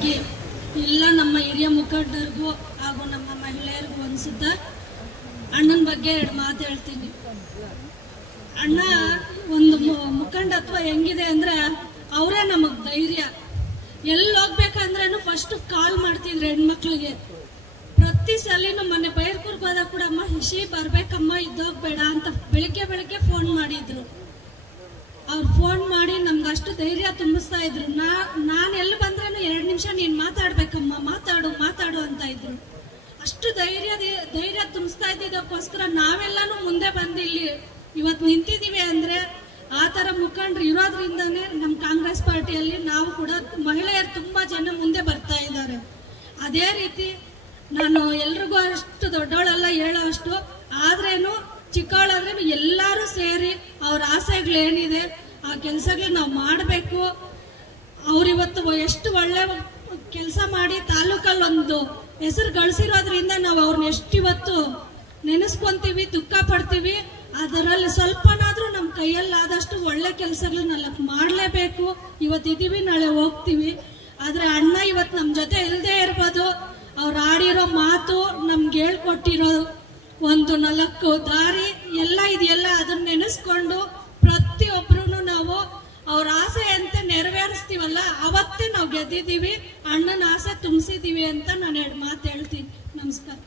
ಪರವಾಗಿ ಎಲ್ಲ ನಮ್ಮ ಹಿರಿಯ ಮುಖಂಡರಿಗೂ ಹಾಗೂ ನಮ್ಮ ಮಹಿಳೆಯರಿಗೂ ಅನಿಸುತ್ತಾ ಅಣ್ಣನ ಬಗ್ಗೆ 2 ಮಾತು ಹೇಳ್ತೀನಿ. ಅಣ್ಣ ಒಂದು ಮುಖಂಡತ್ವ ಹೆಂಗಿದೆ ಅಂದ್ರೆ ಅವರೇ ನಮಗ್ ಧೈರ್ಯ. ಎಲ್ಲಿ ಹೋಗ್ಬೇಕಂದ್ರೂ ಫಸ್ಟ್ ಕಾಲ್ ಮಾಡ್ತಿದ್ರು ಹೆಣ್ಮಕ್ಳಿಗೆ. ಪ್ರತಿ ಸಲಿನೂ ಮೊನ್ನೆ ಬೈರ್ಕೂರ್ಗೆ ಹೋದಾಗ ಕೂಡ ಅಮ್ಮ ಹಿಶಿ ಬರ್ಬೇಕಮ್ಮ ಇದ್ದೋಗ್ಬೇಡ ಅಂತ ಬೆಳಿಗ್ಗೆ ಫೋನ್ ಮಾಡಿದ್ರು. ಅವ್ರು ಫೋನ್ ಮಾಡಿ ನಮ್ಗೆ ಅಷ್ಟು ಧೈರ್ಯ ತುಂಬಿಸ್ತಾ ಇದ್ರು. ನಾನು ಎಲ್ಲಿ ಬಂದ್ರೇನು 2 ನಿಮಿಷ ನೀನ್ ಮಾತಾಡ್ಬೇಕಮ್ಮ, ಮಾತಾಡು ಅಂತ ಇದ್ರು. ಅಷ್ಟು ಧೈರ್ಯ ತುಂಬಿಸ್ತಾ ಇದ್ದಿದ್ದಕ್ಕೋಸ್ಕರ ನಾವೆಲ್ಲಾನು ಮುಂದೆ ಬಂದು ಇಲ್ಲಿ ಇವತ್ತು ನಿಂತಿದೀವಿ ಅಂದ್ರೆ ಆ ತರ ಮುಖಂಡರು ಇರೋದ್ರಿಂದಾನೇ ನಮ್ಮ ಕಾಂಗ್ರೆಸ್ ಪಾರ್ಟಿಯಲ್ಲಿ ನಾವು ಕೂಡ ಮಹಿಳೆಯರು ತುಂಬಾ ಜನ ಮುಂದೆ ಬರ್ತಾ ಇದ್ದಾರೆ. ಅದೇ ರೀತಿ ನಾನು ಎಲ್ರಿಗೂ ಅಷ್ಟು ದೊಡ್ಡವಳೆಲ್ಲ ಹೇಳೋ ಅಷ್ಟು ಆದ್ರೇನು ಚಿಕ್ಕವಳಾದ್ರೇನು ಎಲ್ಲಾರು ಸೇರಿ ಅವ್ರ ಆಸೆಗಳೇನಿದೆ ಆ ಕೆಲಸಗಳನ್ನ ನಾವು ಮಾಡಬೇಕು. ಅವ್ರಿವತ್ತು ಎಷ್ಟು ಒಳ್ಳೆ ಕೆಲಸ ಮಾಡಿ ತಾಲೂಕಲ್ಲಿ ಒಂದು ಹೆಸರು ಗಳಿಸಿರೋದ್ರಿಂದ ನಾವು ಅವ್ರನ್ನ ಎಷ್ಟಿವತ್ತು ನೆನೆಸ್ಕೊಂತೀವಿ, ದುಃಖ ಪಡ್ತೀವಿ. ಅದರಲ್ಲಿ ಸ್ವಲ್ಪನಾದ್ರೂ ನಮ್ಮ ಕೈಯಲ್ಲಾದಷ್ಟು ಒಳ್ಳೆ ಕೆಲಸಗಳನ್ನೆಲ್ಲ ಮಾಡಲೇಬೇಕು. ಇವತ್ತಿದೀವಿ, ನಾಳೆ ಹೋಗ್ತೀವಿ. ಆದ್ರೆ ಅಣ್ಣ ಇವತ್ತು ನಮ್ಮ ಜೊತೆ ಇಲ್ಲದೆ ಇರ್ಬೋದು. ಅವ್ರು ಆಡಿರೋ ಮಾತು, ನಮ್ಗೆ ಹೇಳ್ಕೊಟ್ಟಿರೋ ಒಂದು 4 ದಾರಿ ಎಲ್ಲ ಇದೆಯಲ್ಲ, ಅದನ್ನ ನೆನೆಸ್ಕೊಂಡು ಪ್ರತಿಯೊಬ್ರು ನಾವು ಅವ್ರ ಆಸೆ ಅಂತ ನೆರವೇರಿಸ್ತೀವಲ್ಲ, ಅವತ್ತೇ ನಾವು ಗೆದ್ದಿದ್ದೀವಿ, ಅಣ್ಣನ ಆಸೆ ತುಂಬಿಸಿದೀವಿ ಅಂತ ನಾನು 2 ಮಾತು ಹೇಳ್ತೀನಿ. ನಮಸ್ಕಾರ.